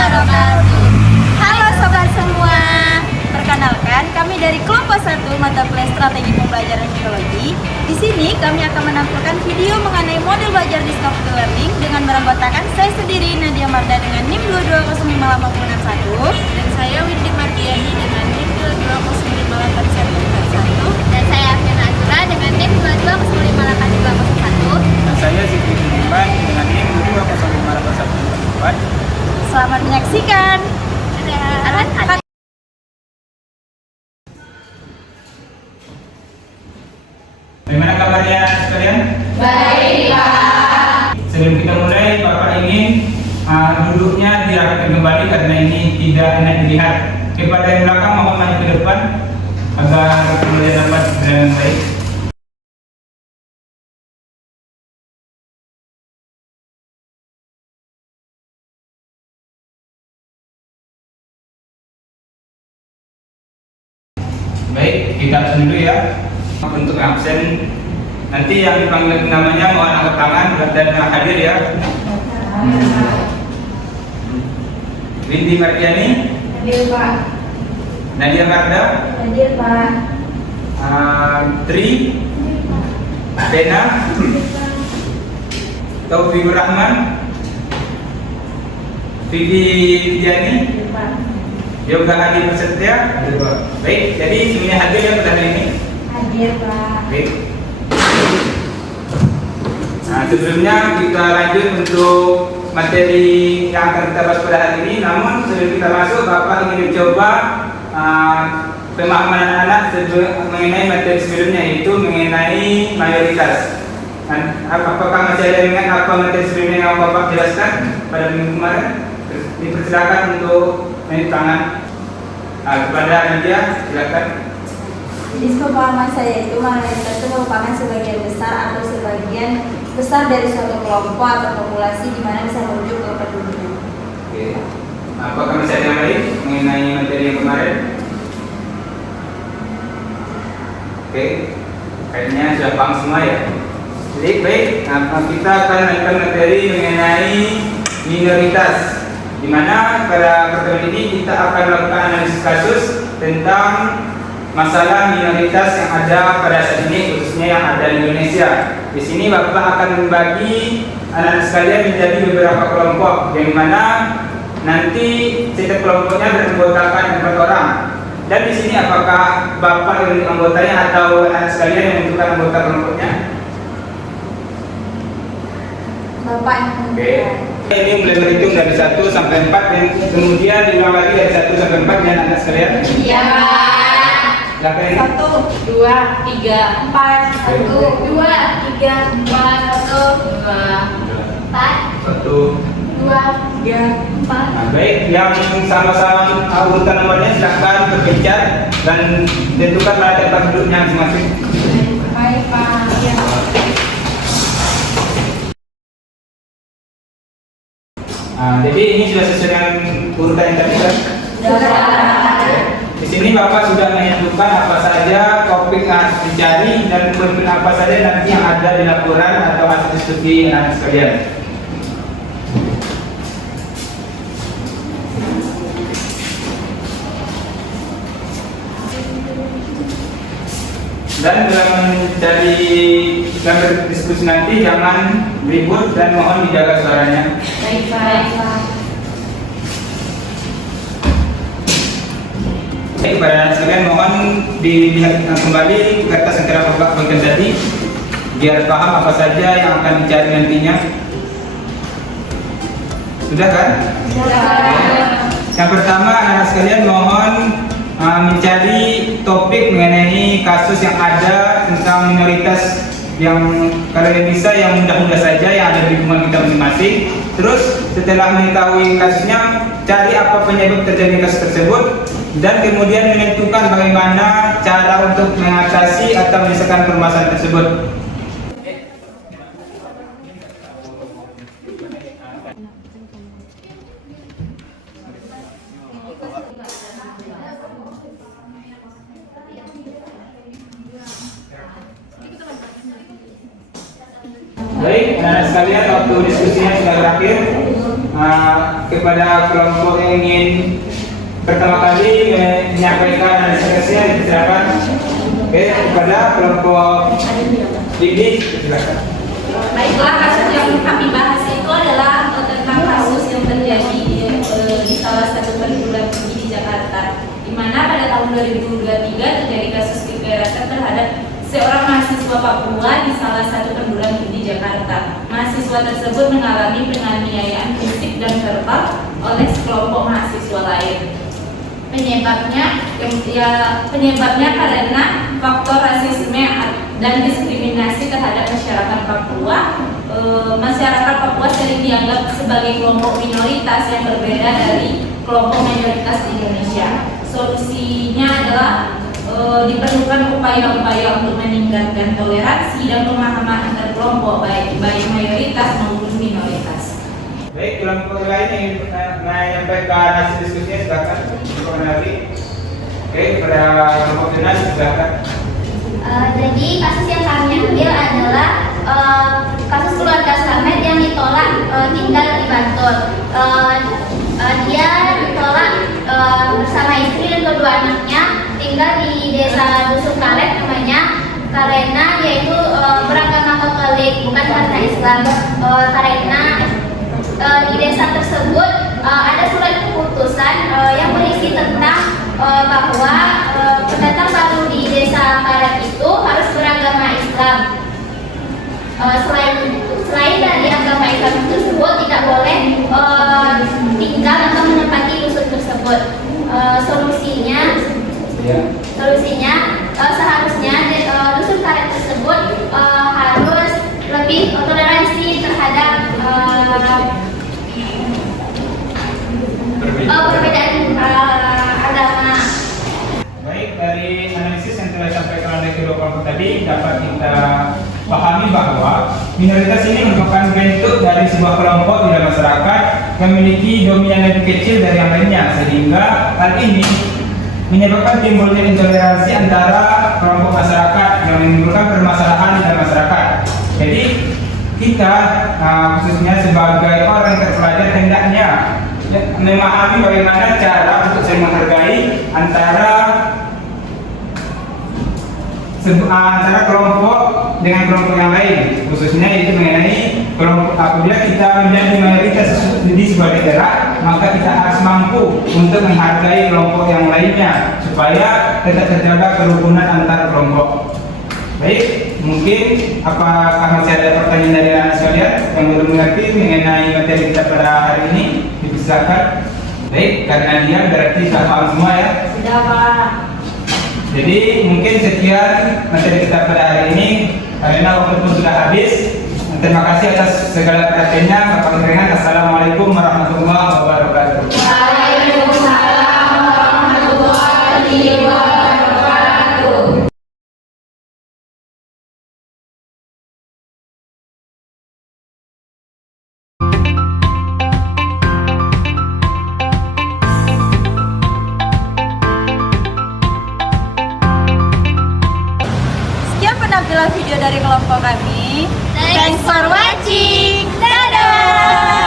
wabarakatuh. Halo sobat semua. Perkenalkan, kami dari kelompok 1 mata kuliah Strategi Pembelajaran Psikologi. Di sini kami akan menampilkan video mengenai model belajar discovery learning dengan beranggotakan saya sendiri Nadia Marda dengan NIM 2205861 dan saya Windy Mardiani dengan NIM 2205811 dan saya Afiana Azura dengan NIM 2205821 dan saya Siti Budiman dengan NIM 2205814. Selamat menyaksikan. Bagaimana kabarnya sekalian? Baik, Pak. Sebelum kita mulai, Bapak ingin duduknya dirapatkan kembali karena ini tidak enak dilihat. Kepada yang belakang mohon maju ke depan agar kemudian dapat berjalan baik. Baik, kita absen dulu ya. Untuk absen nanti yang dipanggil namanya mohon angkat tangan dan hadir ya. Windy Mardiani. Hadir, Pak. Nadia Marda. Hadir, Pak. Tri. Bena. Taufikur Rahman. Vivi Vidiani. Yoga Adi Prasetya. Baik, jadi semuanya hadir ya pada hari ini. Hadir, Pak. Baik. Nah, sebelumnya kita lanjut untuk materi yang akan kita bahas pada hari ini. Namun sebelum kita masuk, Bapak ingin mencoba pemahaman anak-anak mengenai materi sebelumnya, yaitu mengenai mayoritas. Apakah masih ada ingat apa materi sebelumnya yang Bapak jelaskan pada minggu kemarin? Dipersilakan untuk menunjuk tangan. Kepada Nadia, silakan. Jadi pemahaman saya itu mayoritas itu merupakan sebagian besar atau sebagian besar dari suatu kelompok atau populasi di mana bisa merujuk ke penduduknya. Oke. Apakah masih ada yang lain mengenai materi yang kemarin? Oke. Kayaknya sudah paham semua ya. Jadi baik, kita akan lanjutkan materi mengenai minoritas, di mana pada pertemuan ini kita akan melakukan analisis kasus tentang masalah minoritas yang ada pada saat ini, khususnya yang ada di Indonesia. Di sini Bapak akan membagi anak-anak sekalian menjadi beberapa kelompok, yang mana nanti setiap kelompoknya beranggotakan 4 orang. Dan di sini apakah Bapak yang anggotanya atau anak sekalian yang menentukan anggota kelompoknya? Bapak yang menentukan. Ini mulai berhitung dari 1 sampai 4 dan kemudian diulang lagi dari 1 sampai 4 ya anak sekalian. Iya, Pak. 1, 2, 3, 4, 1, 2, 3, 4, 1, 2, 4, 1. 2, 3, 4. Nah, baik, yang sama-sama urutan nomornya silahkan berbicara dan tentukanlah tempat duduknya masing-masing. Baik, Pak. Ya. Jadi ini sudah sesuai dengan urutan yang tadi kan? Sudah. Di sini Bapak sudah menentukan apa saja topik yang harus dicari dan pemimpin apa saja nanti yang ada di laporan atau hasil studi anak sekalian. Dan dalam berdiskusi nanti jangan ribut dan mohon dijaga suaranya. Baik, Pak. Baik, pada anak sekalian mohon dilihat kembali kertas yang telah Bapak bagikan tadi, biar paham apa saja yang akan dicari nantinya. Sudah kan? Sudah. Yang pertama anak sekalian mohon mencari topik mengenai kasus yang ada tentang minoritas, yang kalau yang bisa yang mudah-mudah saja yang ada di lingkungan kita masing-masing. Terus setelah mengetahui kasusnya, cari apa penyebab terjadi kasus tersebut dan kemudian menentukan bagaimana cara untuk mengatasi atau menyelesaikan permasalahan tersebut. Baik, anak sekalian, waktu diskusinya sudah berakhir. kepada kelompok yang ingin pertama kali menyampaikan diskusinya silakan. Oke, kepada kelompok Didi silakan. Baiklah, kasus yang kami bahas itu adalah tentang kasus yang terjadi di salah satu perguruan tinggi di Jakarta, di mana pada tahun 2023 terjadi kasus kekerasan terhadap seorang mahasiswa Papua di salah satu perguruan tinggi di Jakarta. Mahasiswa tersebut mengalami penganiayaan fisik dan verbal oleh sekelompok mahasiswa lain. Penyebabnya karena faktor rasisme dan diskriminasi terhadap masyarakat Papua. Masyarakat Papua sering dianggap sebagai kelompok minoritas yang berbeda dari kelompok mayoritas di Indonesia. Solusinya adalah diperlukan upaya-upaya untuk meningkatkan toleransi dan pemahaman antar kelompok baik mayoritas maupun minoritas. Baik, kelompok lain yang menyampaikan hasil diskusinya silakan. Oke, kepada kelompok Dinas silakan. Jadi kasus yang kami ambil adalah kasus keluarga Slamet yang ditolak tinggal di Bantul. Dia ditolak bersama istri dan kedua anaknya tinggal di desa Dusun Karet namanya, karena yaitu beragama Katolik, bukan karena Islam. Karena di desa tersebut ada surat keputusan yang berisi tentang bahwa pendatang baru di desa Karet itu harus beragama Islam. Selain dari agama Islam tersebut tidak boleh tinggal atau menempati dusun tersebut. Solusinya seharusnya dusun Karet tersebut harus lebih toleransi terhadap perbedaan agama. Baik, dari analisis yang telah disampaikan oleh kedua kelompok tadi dapat kita pahami bahwa minoritas ini merupakan bentuk dari sebuah kelompok di dalam masyarakat yang memiliki dominan lebih kecil dari yang lainnya, sehingga hal ini menyebabkan timbulnya intoleransi antara kelompok masyarakat yang menimbulkan permasalahan di dalam masyarakat. Jadi kita khususnya sebagai orang yang terpelajar hendaknya memahami bagaimana cara untuk saling menghargai antara kelompok dengan kelompok yang lain, khususnya itu mengenai kelompok. Apabila kita menjadi mayoritas di sebuah daerah, maka kita harus mampu untuk menghargai kelompok yang lainnya supaya tetap terjaga kerukunan antar kelompok. Baik, mungkin apakah masih ada pertanyaan dari anak sekalian yang belum mengerti mengenai materi kita pada hari ini? Dipersilakan. Baik, karena dia berarti sudah paham semua ya. Sudah, Pak. Jadi mungkin sekian materi kita pada hari ini, karena waktu pun sudah habis. Terima kasih atas segala perhatiannya. Bapak Keringan, Assalamualaikum warahmatullahi wabarakatuh. Waalaikumsalam warahmatullahi wabarakatuh. Sekian penampilan video dari kelompok kami. Thanks for watching. Dadah.